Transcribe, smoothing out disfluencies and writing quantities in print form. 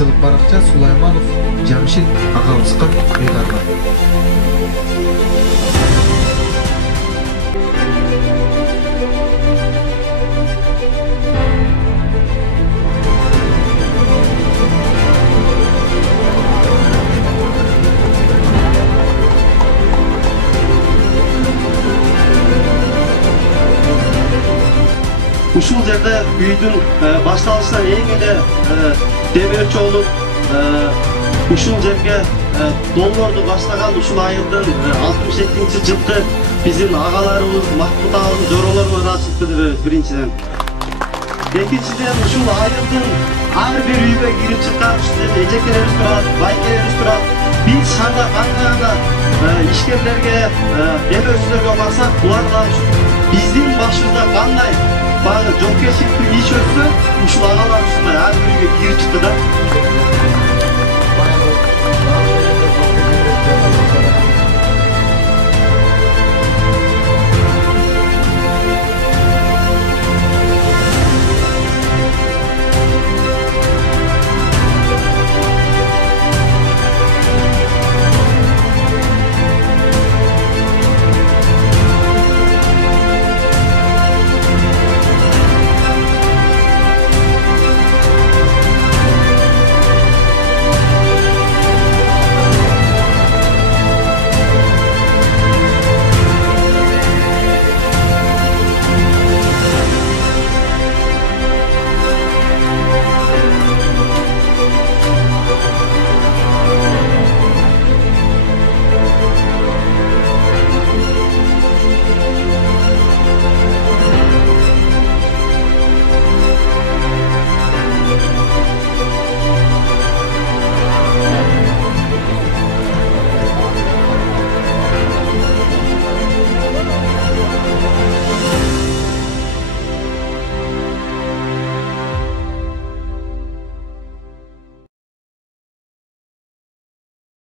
аңчылык баракча Сулайманов Жамшит агабызга ыйгарган. Ушул жерде үйдүн башталышынан эң эле демөөрчү болуп ушул жерге долбоорду баштаган ушул айылдын 67-жылкы биздин агаларыбыз Махмут агабыздын жоролору ырашыпты биринчиден. Экинчиден ушул айылдын ар бир үйгө кирип чыккан ушул эжекелерибиз турат, байкелерибиз турат. Биз шаарда кандай гана ишкерлерге, демөөрчүлөргө барсак, булар да биздин башыбызда кандай багы жоопкерчиликтүү иш өтсө, ушул агалар ушундай ар бир үйгө кирип чыкты да.